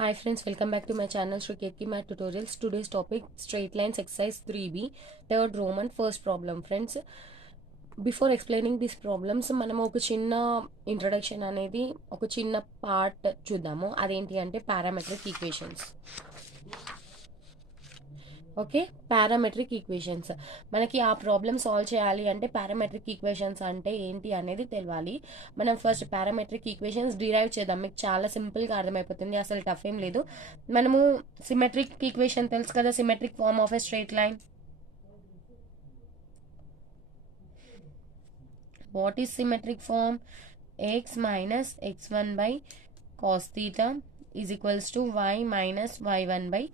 Hi friends, welcome back to my channel Shriketki Math Tutorials. Today's topic straight lines exercise 3b, third Roman, first problem. Friends, before explaining these problems, మనము ఒక చిన్న introduction అనేది ఒక చిన్న part చూద్దాము. అదేంటి అంటే parametric equations. Okay, parametric equations. మనకి ఆ ప్రాబ్లమ్ సాల్వ్ చేయాలి అంటే పారామెట్రిక్ ఈక్వేషన్స్ అంటే ఏంటి అనేది తెలియాలి. మనం ఫస్ట్ పారామెట్రిక్ ఈక్వేషన్స్ డిరైవ్ చేద్దాం. మీకు చాలా సింపుల్గా అర్థమైపోతుంది, అసలు టఫ్ ఏం లేదు. మనము సిమెట్రిక్ ఈక్వేషన్ తెలుసు కదా, symmetric form of a straight line. What is symmetric form? x minus x1 by cos theta is equals to y minus y1 by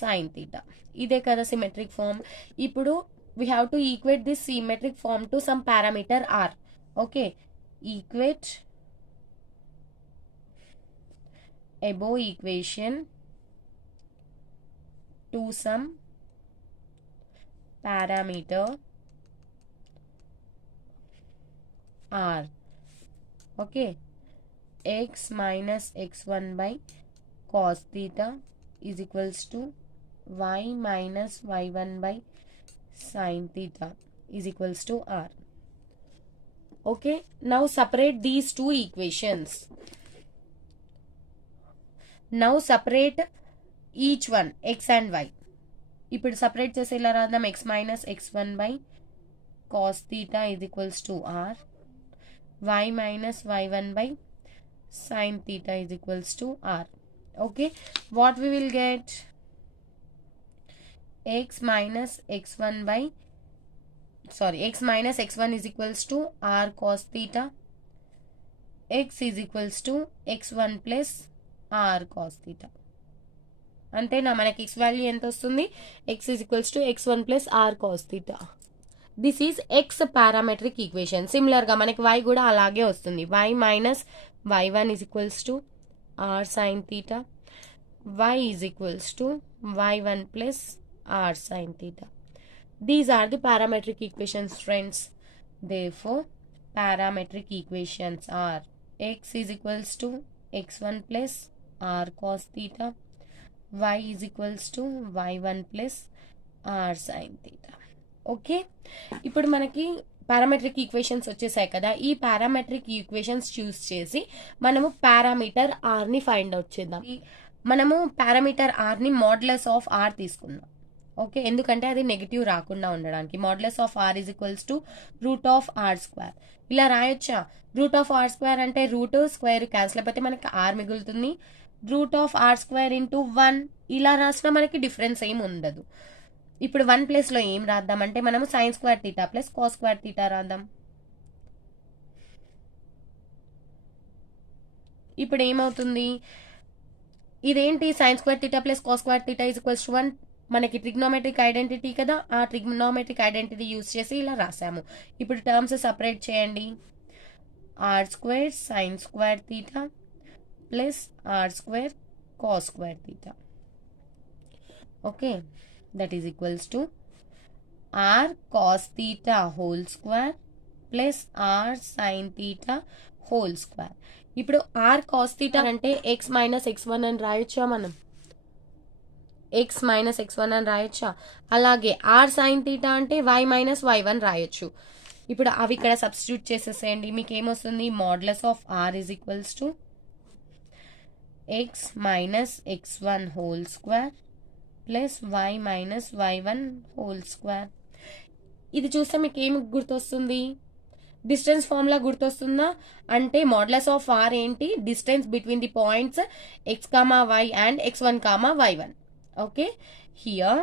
sin theta. ఇదే కదా సిమెట్రిక్ ఫార్మ్. ఇప్పుడు we have to equate this symmetric form to some parameter r. Okay, equate above equation to some parameter r. Okay, x minus x1 by cos theta is equals to y minus y1 by sin theta is equals to r. Okay, now separate these two equations. Now separate each one, x and y. ఇప్పుడు separate చేసి ఇలా రాద్దాం. x minus x1 by cos theta is equals to r. y minus y1 by sin theta is equals to r. Okay, what we will get? x minus x1 is equals to r cos theta. x is equals to x1 plus r cos theta. అంతేనా? మనకి x value ఎంత వస్తుంది? x is equals to x1 plus r cos theta. This is X parametric equation. సిమిలర్గా మనకి y కూడా అలాగే వస్తుంది. y minus y1 is equals to r sin theta. y is equals to y1 plus r sin theta. These are the parametric equations, friends. Therefore, parametric equations are x is equals to x1 plus r cos theta. y is equals to y1 plus r sin theta. Okay, ఇప్పుడు మనకి parametric equations వచ్చేసాయి కదా. ఈ parametric equations చూస్ చేసి మనము parameter ఆర్ని find out చేద్దాం. మనము parameter ఆర్ని మోడ్యులస్ ఆఫ్ ఆర్ తీసుకుందాం. ఓకే, ఎందుకంటే అది నెగిటివ్ రాకుండా ఉండడానికి. Modulus of are is equals to root of r square. ఇలా రాయొచ్చా? రూట్ ఆఫ్ ఆర్ స్క్వేర్ అంటే రూట్ స్క్వేర్ క్యాన్సిల్ అయిపోతే మనకి ఆర్ మిగులుతుంది. Root of r square into 1 ఇలా రాసినా మనకి డిఫరెన్స్ ఏమి ఉండదు. ఇప్పుడు 1 ప్లేస్లో ఏం రాద్దామంటే మనము sign square theta plus cos square theta రాద్దాం. ఇప్పుడు ఏమవుతుంది? ఇదేంటి? Sign square theta plus cos square theta is equals to 1. మనకి ట్రిగ్నోమెట్రిక్ ఐడెంటిటీ కదా, ఆ ట్రిగ్నోమెట్రిక్ ఐడెంటిటీ యూజ్ చేసి ఇలా రాసాము. ఇప్పుడు టర్మ్స్ సపరేట్ చేయండి. R square sine square theta plus r square cos square theta. Okay, that is equals to r cos theta whole square plus r sin theta whole square. ఇప్పుడు r cos theta అంటే x minus x1 అని రాయొచ్చా? మనం x minus x1 అని రాయొచ్చా? అలాగే r sin theta అంటే y minus y1 రాయొచ్చు. ఇప్పుడు అవి ఇక్కడ సబ్స్టిట్యూట్ చేసేసేయండి. మీకు ఏమొస్తుంది? Modulus of r is equals to x minus x1 whole square plus y minus y1 whole square. ఇది చూస్తే మీకు ఏమి గుర్తొస్తుంది? డిస్టెన్స్ ఫార్ములా గుర్తొస్తుందా? అంటే మోడ్యులస్ ఆఫ్ ఆర్ ఏంటి? Distance between the points x, y and x1, y1. Okay, here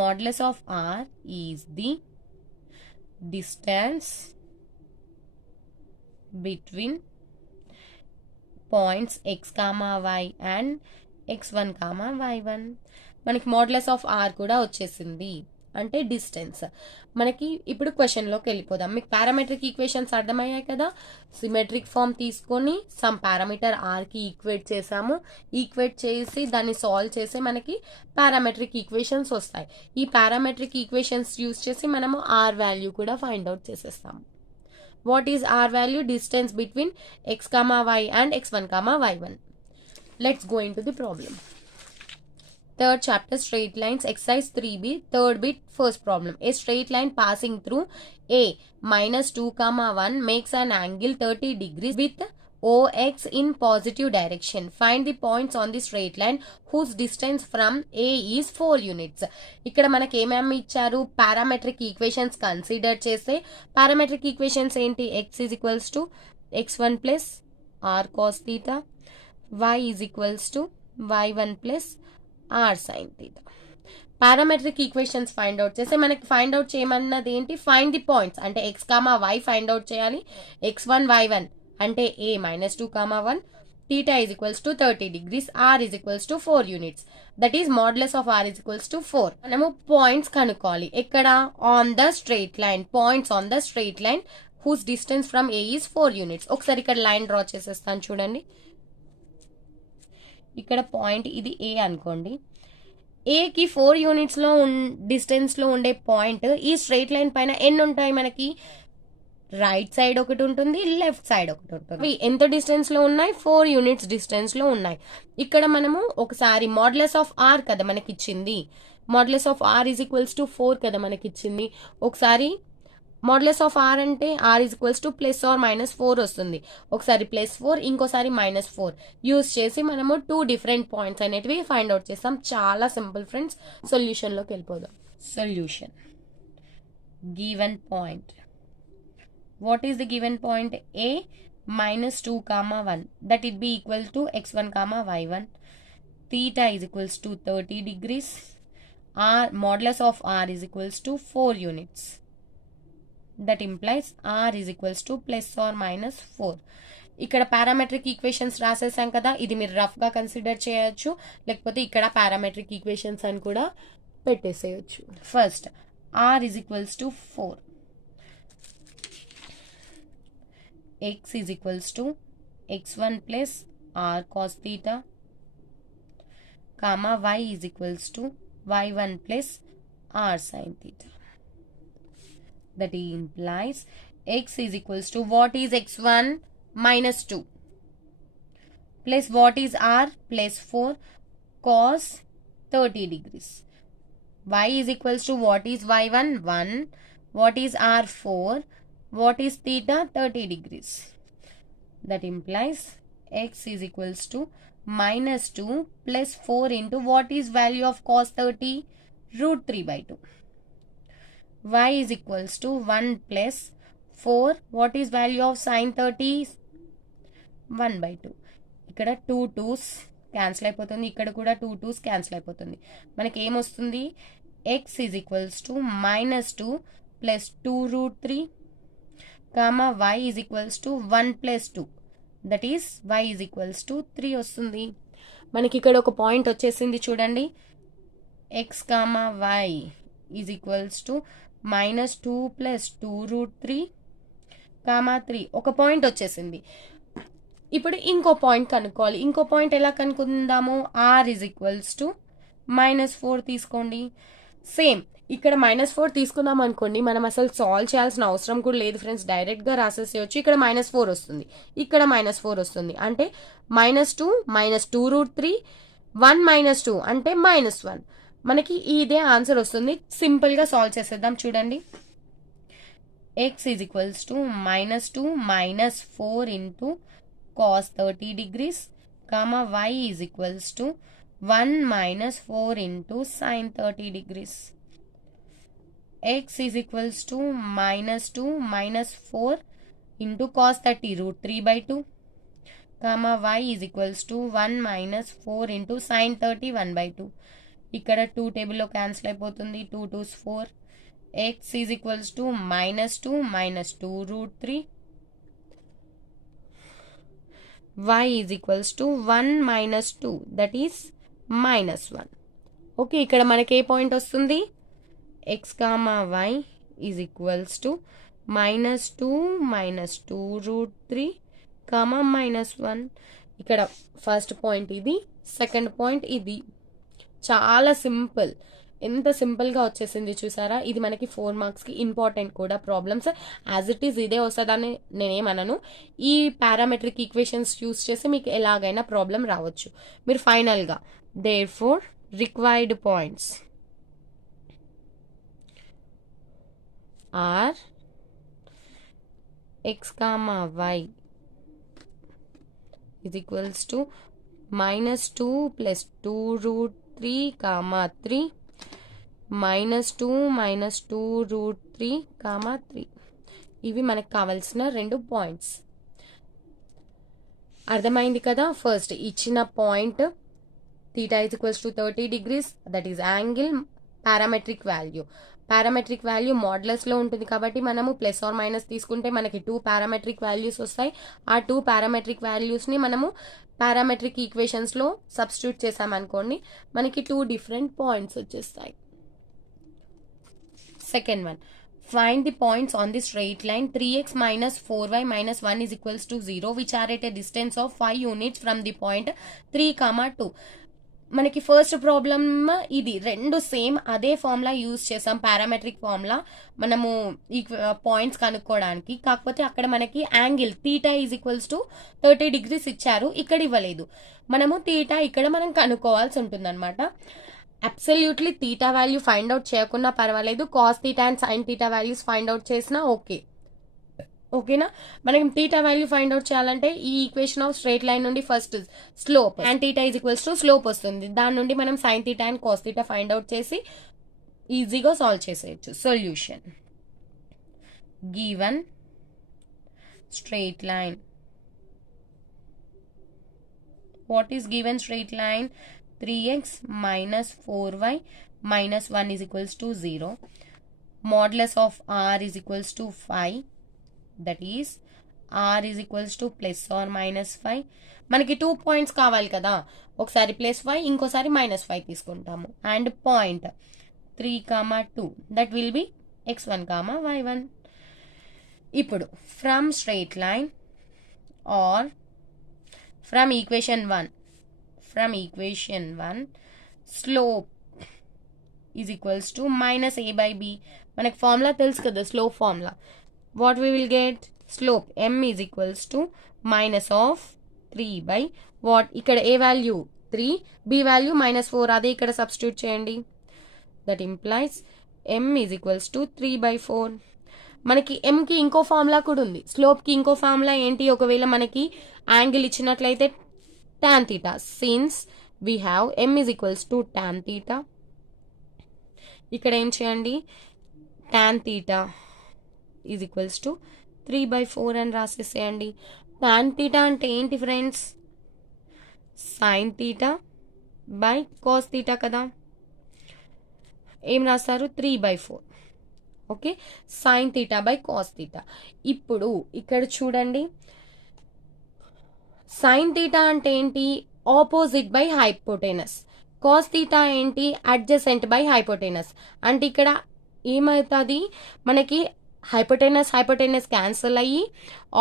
modulus of are is the distance between points x, y and x1, y1. మనకి modulus of are కూడా వచ్చేసింది, అంటే distance. మనకి ఇప్పుడు క్వశ్చన్లోకి వెళ్ళిపోదాం. మీకు parametric equations అర్థమయ్యాయి కదా. సిమెట్రిక్ ఫామ్ తీసుకొని సమ్ పారామీటర్ ఆర్కి ఈక్వేట్ చేసాము. ఈక్వేట్ చేసి దాన్ని సాల్వ్ చేసి మనకి పారామెట్రిక్ ఈక్వేషన్స్ వస్తాయి. ఈ పారామెట్రిక్ ఈక్వేషన్స్ యూస్ చేసి మనము ఆర్ వాల్యూ కూడా ఫైండ్ అవుట్ చేసేస్తాము. What is r value? Distance between x, y and x1, y1. Let's go into the problem. Third chapter, straight lines, exercise 3b, third bit, first problem. A straight line passing through A minus 2 comma 1 makes an angle 30 degrees with OX in positive direction. Find the points on the straight line whose distance from A is 4 units. ఇక్కడ మనకి ఏమేమి ఇచ్చారు, parametric equations consider చేస్తే parametric equations ఏంటి, x is equals to x1 plus r cos theta, y is equals to y1 plus r sin theta. Parametric equations find out చేస్తే మనకి find out చేయమన్నది ఏంటి, find the points అంటే x comma y find out చేయాలి. x1 y1 అంటే a minus 2 comma 1, theta is equals to 30 degrees, r is equals to 4 units. That is modulus of r is equals to 4. మనము points కనుక్కోవాలి ఎక్కడ, on the straight line, points on the straight line whose distance from a is 4 units. ఒకసారి ఇక్కడ line draw చేసేస్తాను చూడండి. ఇక్కడ point ఇది ఏ అనుకోండి, ఏకి 4 యూనిట్స్లో డిస్టెన్స్లో ఉండే పాయింట్ ఈ స్ట్రైట్ లైన్ పైన ఎన్ని ఉంటాయి మనకి, రైట్ సైడ్ ఒకటి ఉంటుంది, లెఫ్ట్ సైడ్ ఒకటి ఉంటుంది. ఎంత డిస్టెన్స్ లో ఉన్నాయి, 4 యూనిట్స్ డిస్టెన్స్ లో ఉన్నాయి. ఇక్కడ మనము ఒకసారి మాడ్యులస్ ఆఫ్ ఆర్ కదా మనకి ఇచ్చింది, modulus of are is equals to 4 కదా మనకి ఇచ్చింది. ఒకసారి మాడ్యులస్ ఆఫ్ ఆర్ అంటే r is equals to plus r minus 4 వస్తుంది. ఒకసారి +4 ఇంకోసారి -4 యూజ్ చేసి మనము 2 డిఫరెంట్ పాయింట్స్ అనేటివి ఫైండ్ అవుట్ చేస్తాం. చాలా సింపుల్ ఫ్రెండ్స్. సొల్యూషన్ లోకి వెళ్ళిపోదాం. Solution, given point. What is the given point? A minus 2 comma 1, that it be equal to x1 comma y1. Theta is equals to 30 degrees. R modulus of r is equals to 4 units. That implies r is equals to plus or minus 4. ఇక్కడ parametric equations రాసేసాం కదా, ఇది మీరు రఫ్గా consider చేయొచ్చు, లేకపోతే ఇక్కడ parametric equations అని కూడా పెట్టేసేయచ్చు. First r is equals to 4. x is equals to x1 plus r cos theta, comma y is equals to y1 plus r sin theta. That implies x is equals to, what is x1, minus 2, plus what is r, plus 4 cos 30 degrees. Y is equals to, what is y1, 1, what is r, 4, what is theta, 30 degrees. That implies x is equals to -2 plus 4 into, what is value of cos 30, √3/2. Y is equals to 1 plus 4, what is value of sin 30, 1/2. ఇక్కడ 2 2s cancel అయిపోతుంది, ఇక్కడ కూడా 2 2s cancel అయిపోతుంది. మనకి ఏమొస్తుంది, x is equals to -2 plus 2√3 comma y is equals to 1 plus 2, that is y is equals to 3 వస్తుంది. మనకి ఇక్కడ ఒక పాయింట్ వచ్చేసింది చూడండి, x comma y is equals to -2 plus 2√3 comma 3, ఒక పాయింట్ వచ్చేసింది. ఇప్పుడు ఇంకో పాయింట్ కనుక్కోవాలి. ఇంకో పాయింట్ ఎలా కనుక్కుందాము, r is equals to -4 తీసుకోండి. సేమ్ ఇక్కడ -4 తీసుకుందాం అనుకోండి, మనం అసలు సాల్వ్ చేయాల్సిన అవసరం కూడా లేదు ఫ్రెండ్స్, డైరెక్ట్గా రాసేసేయచ్చు. ఇక్కడ -4 వస్తుంది, ఇక్కడ -4 వస్తుంది, అంటే -2 -2√3 1 - 2 అంటే -1. మనకి ఇదే ఆన్సర్ వస్తుంది. సింపుల్గా సాల్వ్ చేసేద్దాం చూడండి. x is equals to -2 -4 into cos 30 degrees, comma y is equals to 1 - 4 into sin 30 degrees. x is equals to -2 -4 into cos 30 √3/2, comma y is equals to 1 - 4 into sin 30 1/2. ఇక్కడ 2 టేబుల్లో క్యాన్సిల్ అయిపోతుంది, 2 2s 4. x is equals to -2 -2√3, y is equals to 1 - 2, that is -1. Okay, ఇక్కడ మనకి ఏ point వస్తుంది, x comma y is equals to -2 -2√3 comma -1. ఇక్కడ first point ఇది, second point ఇది. చాలా సింపుల్. ఎంత సింపుల్గా వచ్చేసింది చూసారా. ఇది మనకి 4 మార్క్స్కి ఇంపార్టెంట్ కూడా ప్రాబ్లమ్స్. యాజ్ ఇట్ ఈస్ ఇదే వస్తుందని నేనేమనను. ఈ పారామెట్రిక్ ఈక్వేషన్స్ యూస్ చేసి మీకు ఎలాగైనా ప్రాబ్లం రావచ్చు. మీరు ఫైనల్గా therefore required points are x comma y is equals to -2 plus 2 root 3 comma 3 -2 minus 2 root 3 comma 3. ఇవి మనకు కావాల్సిన 2 పాయింట్స్. అర్థమైంది కదా. ఫస్ట్ ఇచ్చిన point theta is equals to 30 degrees, that is angle, parametric value. Parametric value మోడ్యులస్లో ఉంటుంది కాబట్టి మనము ప్లస్ ఆర్ మైనస్ తీసుకుంటే మనకి 2 పారామెట్రిక్ వాల్యూస్ వస్తాయి. ఆ 2 పారామెట్రిక్ వాల్యూస్ని మనము పారామెట్రిక్ ఈక్వేషన్స్లో సబ్స్టిట్యూట్ చేసామనుకోండి, మనకి 2 డిఫరెంట్ పాయింట్స్ వచ్చేస్తాయి. Second one, find the points on the straight line 3x minus 4y minus 1 is equals to 0 which are at a distance of 5 units from the point 3, 2. మనకి first problem ఇది, రెండు same అదే formula use చేసాం, parametric formula మనము ఈ points కనుక్కోవడానికి. కాకపోతే అక్కడ మనకి angle theta is equals to 30 degrees ఇచ్చారు, ఇక్కడ ఇవ్వలేదు. మనము తీటా ఇక్కడ మనం కనుక్కోవాల్సి ఉంటుంది అనమాట. Absolutely theta value find out చేయకున్నా పర్వాలేదు, cos theta and sine theta values find out చేసినా ఓకేనా. మనం తీటా వాల్యూ ఫైండ్ అవుట్ చేయాలంటే ఈ ఈక్వేషన్ ఆఫ్ స్ట్రైట్ లైన్ నుండి first slope and theta is equals to slope వస్తుంది. దాని నుండి మనం sine theta and cos theta find out చేసి ఈజీగా సాల్వ్ చేసేయచ్చు. Solution, given straight line. What is given straight line? 3x minus 4y minus 1 is equals to 0. Modulus of r is equals to 5. That is r is equals to plus or minus 5. మనకి 2 points కావాలి కదా, ఒకసారి +5 ఇంకోసారి -5 తీసుకుంటాము. And point 3, 2 that will be x1, y1. ఇప్పుడు from straight line or from equation 1, slope is equals to minus a by b. మనకు formula తెలుసు కదా, slope formula. What we will get? Slope m is equals to minus of 3 by what, ఇక్కడ a value 3, b value -4, అదే ఇక్కడ substitute చేయండి. That implies m is equals to 3/4. మనకి mకి ఇంకో formula కూడా ఉంది, స్లోప్కి ఇంకో ఫార్ములా ఏంటి? ఒకవేళ మనకి యాంగిల్ ఇచ్చినట్లయితే tan theta, since we have m is equals to tan theta. ఇక్కడ ఏం చేయండి, tan theta is equals to 3/4 అని రాసేసేయండి. tan theta అంటే ఏంటి friends? sin theta by cos theta కదా. ఏం రాస్తారు? 3/4. Okay, sin theta by cos theta. ఇప్పుడు ఇక్కడ చూడండి, సైన్ తీటా అంటే ఏంటి? Opposite by hypotenuse. Cos theta ఏంటి? Adjacent by hypotenuse. అంటే ఇక్కడ ఏమవుతుంది, మనకి హైపోటెనస్ క్యాన్సిల్ అయ్యి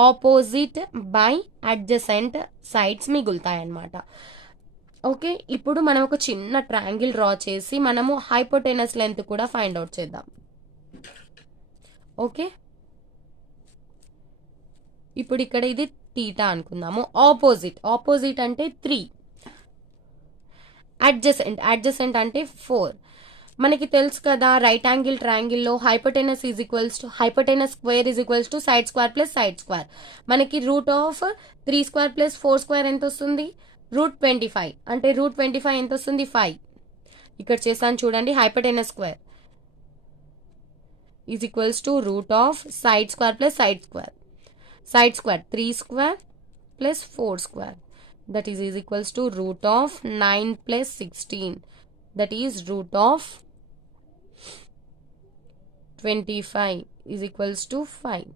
ఆపోజిట్ బై అడ్జసెంట్ సైడ్స్ మిగులుతాయి అన్నమాట. ఓకే, ఇప్పుడు మనం ఒక చిన్న ట్రయాంగిల్ డ్రా చేసి మనము హైపోటెనస్ లెంత్ కూడా ఫైండ్ అవుట్ చేద్దాం. ఓకే, ఇప్పుడు ఇక్కడ ఇది తీటా అనుకుందాము. ఆపోజిట్ అంటే 3, అడ్జసెంట్ అంటే 4. మనకి తెలుసు కదా, రైట్ యాంగిల్ ట్రయాంగిల్లో hypotenuse square is equals to side square plus side square. మనకి రూట్ ఆఫ్ 3² ప్లస్ 4² ఎంత వస్తుంది? √25. అంటే √25 ఎంత వస్తుంది? 5. ఇక్కడ చేసాను చూడండి, hypotenuse square is equals to root of side square plus side square. Side square 3² plus 4², that is equals to root of 9 plus 16, that is root of 25 is equals to 5.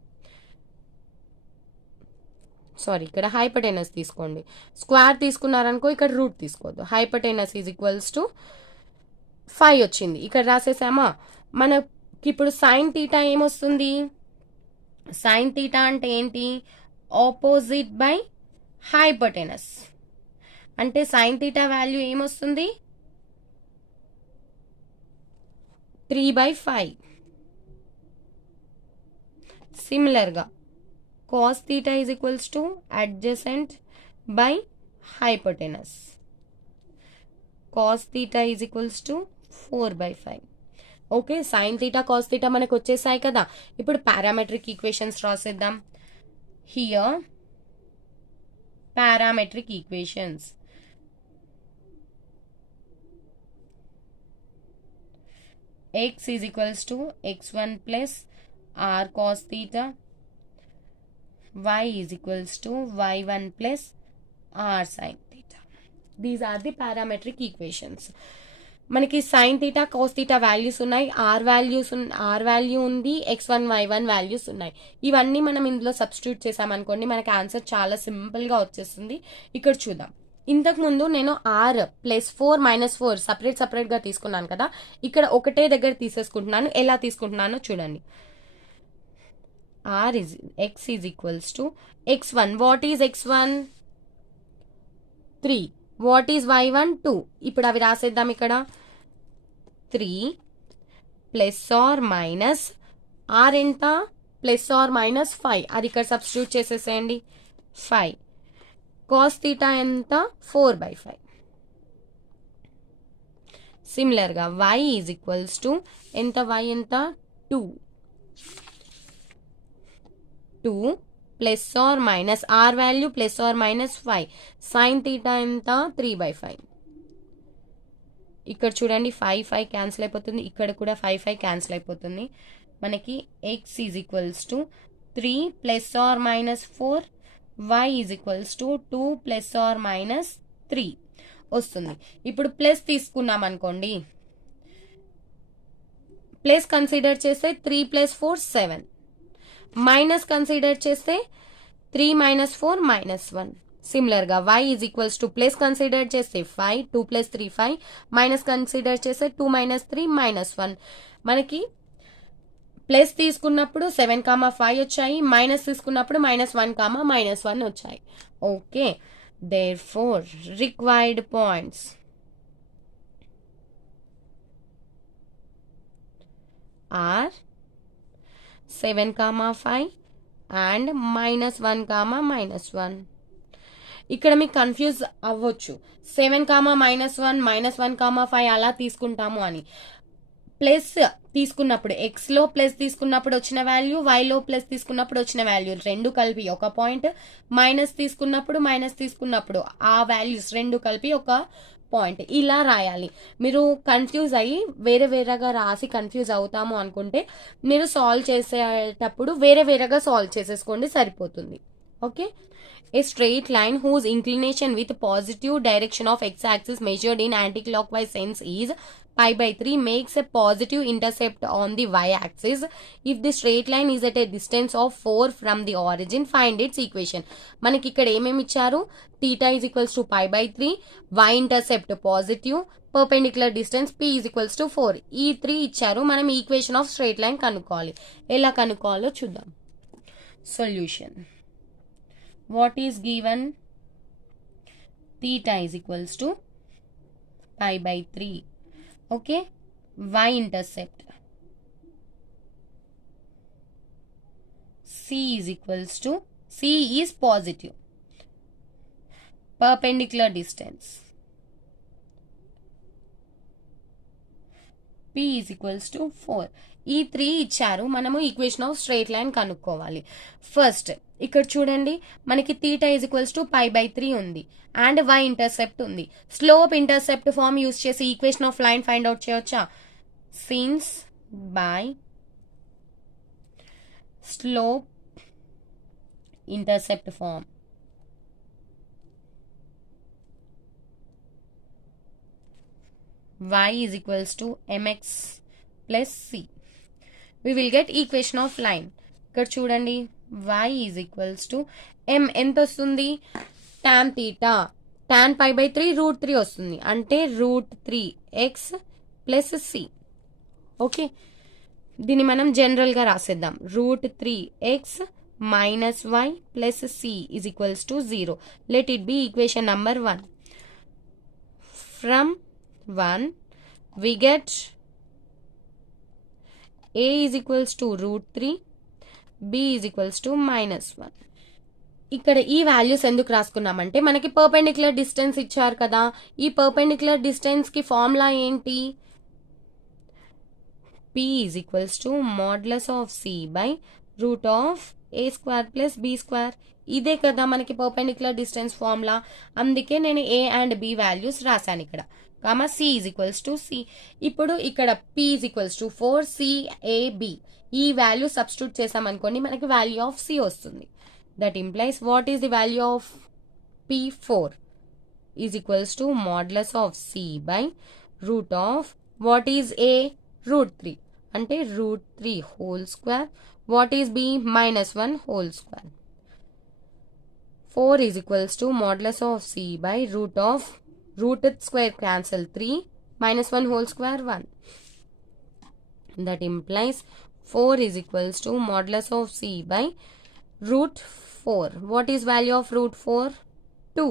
Sorry, ఇక్కడ hypotenuse తీసుకోండి, square తీసుకున్నారనుకో ఇక్కడ route తీసుకోవద్దు. Hypotenuse is equals to 5 వచ్చింది, ఇక్కడ రాసేసామా. మనకి ఇప్పుడు sine theta ఏమొస్తుంది? Sign theta అంటే ఏంటి? Opposite by hypotenuse. అంటే సైన్ తీటా వాల్యూ ఏమొస్తుంది? 3/5. సిమిలర్గా cos theta is equals to adjacent by hypotenuse. Cos theta is equals to 4/5. Okay, sine theta cos theta మనకు వచ్చేసాయి కదా. ఇప్పుడు పారామెట్రిక్ ఈక్వేషన్స్ రాసేద్దాం. Here parametric equations. x is equals to x1 plus r cos theta, y is equals to y1 plus r sin theta. These are the parametric equations. మనకి sign theta cos theta values ఉన్నాయి, are value ఉంది, x1 y1 values ఉన్నాయి. ఇవన్నీ మనం ఇందులో substitute చేసామనుకోండి మనకి answer చాలా సింపుల్గా వచ్చేస్తుంది. ఇక్కడ చూద్దాం. ఇంతకుముందు నేను r +4 -4 సపరేట్గా తీసుకున్నాను కదా, ఇక్కడ ఒకటే దగ్గర తీసేసుకుంటున్నాను. ఎలా తీసుకుంటున్నానో చూడండి. x is equals to x1. What is x1? 3. What is y1? 2. ఇప్పుడు అవి రాసేద్దాం. ఇక్కడ 3 ± r ఎంత ±5, అది ఇక్కడ సబ్స్టిట్యూట్ చేసేసేయండి. 5 cos theta ఎంత 4/5. సిమిలర్గా y is equals to ఎంత, y ఎంత 2 ± r వాల్యూ ±5, sin theta ఎంత 3/5. ఇక్కడ చూడండి 5 క్యాన్సిల్ అయిపోతుంది, ఇక్కడ కూడా 5 క్యాన్సిల్ అయిపోతుంది. మనకి x is equals to 3 ± 4, y is equals to 2 ± 3 వస్తుంది. ఇప్పుడు ప్లస్ తీసుకున్నాం అనుకోండి, ప్లస్ కన్సిడర్ చేస్తే 3 + 4 7, మైనస్ కన్సిడర్ చేస్తే 3 - 4 -1. సిమిలర్గా y is equals to plus consider చేస్తే 5, 2 + 3 5, మైనస్ కన్సిడర్ చేస్తే 2 - 3 -1. మనకి ప్లస్ తీసుకున్నప్పుడు 7, 5 వచ్చాయి, మైనస్ తీసుకున్నప్పుడు -1, -1 వచ్చాయి. Okay, therefore required points are 7, 5 and -1, -1. ఇక్కడ మీకు కన్ఫ్యూజ్ అవ్వచ్చు, 7, -1, -1, 5 అలా తీసుకుంటాము అని. ప్లస్ తీసుకున్నప్పుడు ఎక్స్లో ప్లస్ తీసుకున్నప్పుడు వచ్చిన వాల్యూ, వైలో ప్లస్ తీసుకున్నప్పుడు వచ్చిన వాల్యూ రెండు కలిపి ఒక పాయింట్, మైనస్ తీసుకున్నప్పుడు ఆ వాల్యూస్ రెండు కలిపి ఒక పాయింట్, ఇలా రాయాలి. మీరు కన్ఫ్యూజ్ అయ్యి వేరేగా రాసి కన్ఫ్యూజ్ అవుతాము అనుకుంటే మీరు సాల్వ్ చేసేటప్పుడు వేరేగా సాల్వ్ చేసేసుకోండి, సరిపోతుంది. Okay, a straight line whose inclination with positive direction of x-axis measured in anti-clockwise sense is π/3 makes a positive intercept on the y-axis. If the straight line is at a distance of 4 from the origin, find its equation. మనకి ఇక్కడ ఏమేమి ఇచ్చారు? θ is equals to π/3, y-intercept positive, perpendicular distance p is equals to 4. ఈ 3 ఇచ్చారు. మనం equation of straight line కనుక్కోవాలి. ఎలా కనుక్కోవాలో చూద్దాం. Solution. What is given? Theta is equals to π/3. Okay, y-intercept c is equals to, c is positive, perpendicular distance p is equals to 4. ఈ 3 ఇచ్చారు. మనము equation of straight line కనుక్కోవాలి. First ఇక్కడ చూడండి, మనకి θ is equals to π/3 ఉంది and y intercept ఉంది. Slope intercept form use చేసి equation of line find out చేయవచ్చా? Since by slope intercept form y is equals to mx plus c. We will get equation of line. ఇక్కడ చూడండి, y is equals to m ఎంత వస్తుంది? tan theta, tan π/3 √3 వస్తుంది, అంటే √3x plus c. Okay, దీన్ని మనం జనరల్గా రాసేద్దాం. √3x minus y plus c is equals to 0. Let it be equation number 1. From 1 we get a is equals to √3, b is equals to -1. ఇక్కడ ఈ values ఎందుకు రాసుకున్నామంటే మనకి perpendicular distance ఇచ్చారు కదా, ఈ పర్పెండిక్యులర్ డిస్టెన్స్కి ఫార్ములా ఏంటి, p is equals to modulus of c by √a² + b². ఇదే కదా మనకి పర్పెండిక్యులర్ డిస్టెన్స్ ఫార్ములా. అందుకే నేను a అండ్ b వాల్యూస్ రాశాను ఇక్కడ. c is equals to c. ఇప్పుడు ఇక్కడ p is equals to 4cab. ఈ వాల్యూ సబ్స్టిట్యూట్ చేసామనుకోండి మనకి వాల్యూ ఆఫ్ c వస్తుంది. That implies what is the value of p4 is equals to modulus of c by what is a, √3 అంటే √3 whole square. What is b, -1 whole square. 4 is equals to modulus of c by root square cancel 3, -1 whole square 1. That implies 4 is equals to modulus of c by √4. What is value of √4? 2.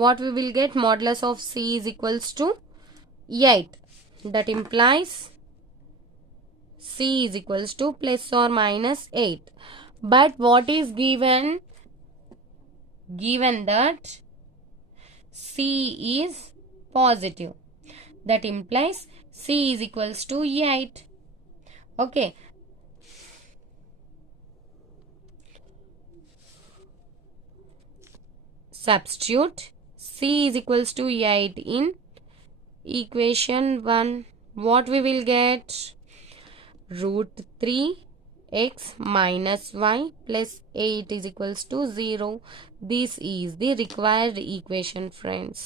What we will get, modulus of c is equals to 8. That implies c is equals to plus or minus 8. But what is given? Given that c is positive. That implies c is equals to 8. Okay. Substitute c is equals to 8 in equation 1. What we will get? √3x minus y plus 8 is equals to 0. This is the required equation, friends.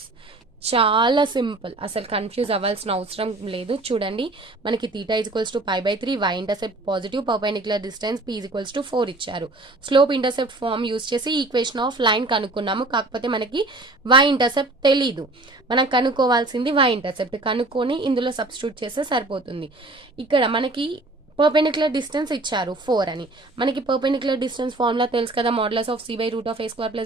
చాలా simple, అసలు confuse అవ్వాల్సిన అవసరం లేదు. చూడండి మనకి θ is equals to π/3, y intercept positive, perpendicular distance p is equals to 4 ఇచ్చారు. Slope intercept form use చేసి equation of line కనుక్కున్నాము. కాకపోతే మనకి y ఇంటర్సెప్ట్ తెలీదు. మనం కనుక్కోవాల్సింది y ఇంటర్సెప్ట్. కనుక్కొని ఇందులో సబ్స్టిట్యూట్ చేస్తే సరిపోతుంది. ఇక్కడ మనకి పర్పెండిక్యులర్ డిస్టెన్స్ ఇచ్చారు 4 అని. మనకి పర్పెండిక్యులర్ డిస్టెన్స్ ఫార్ములా తెలుసు కదా, modulus of c by √a²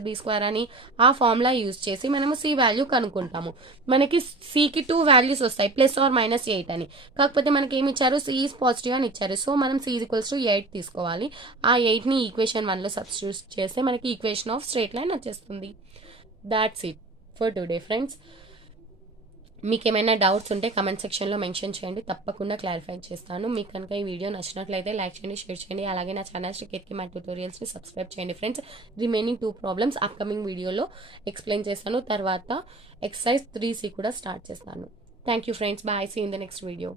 + b² అని. ఆ ఫార్ములా యూజ్ చేసి మనము c వాల్యూ కనుక్కుంటాము. మనకి c కి 2 వాల్యూస్ వస్తాయి, +or-8 అని. కాకపోతే మనకి ఏమి ఇచ్చారు, c ఈజ్ పాజిటివ్ అని ఇచ్చారు. సో మనం c ఈజ్ ఈక్వల్స్ టు 8 తీసుకోవాలి. ఆ 8ని ఈక్వేషన్ 1లో సబ్స్టిట్యూట్ చేస్తే మనకి ఈక్వేషన్ ఆఫ్ స్ట్రైట్ లైన్ వచ్చేస్తుంది. That's it for today friends. మీకు ఏమైనా డౌట్స్ ఉంటే కమెంట్ సెక్షన్లో మెన్షన్ చేయండి, తప్పకుండా క్లారిఫై చేస్తాను. మీకు కనుక ఈ వీడియో నచ్చినట్లయితే లైక్ చేయండి, షేర్ చేయండి. అలాగే నా ఛానల్ శ్రీకేత్కి మ్యాథ్ ట్యూటోరియల్స్ని సబ్స్క్రైబ్ చేయండి ఫ్రెండ్స్. రిమైనింగ్ 2 ప్రాబ్లమ్స్ అప్కమింగ్ వీడియోలో ఎక్స్ప్లెయిన్ చేస్తాను. తర్వాత ఎక్సర్సైజ్ 3C కూడా స్టార్ట్ చేస్తాను. Thank you friends. Bye. See in the next video.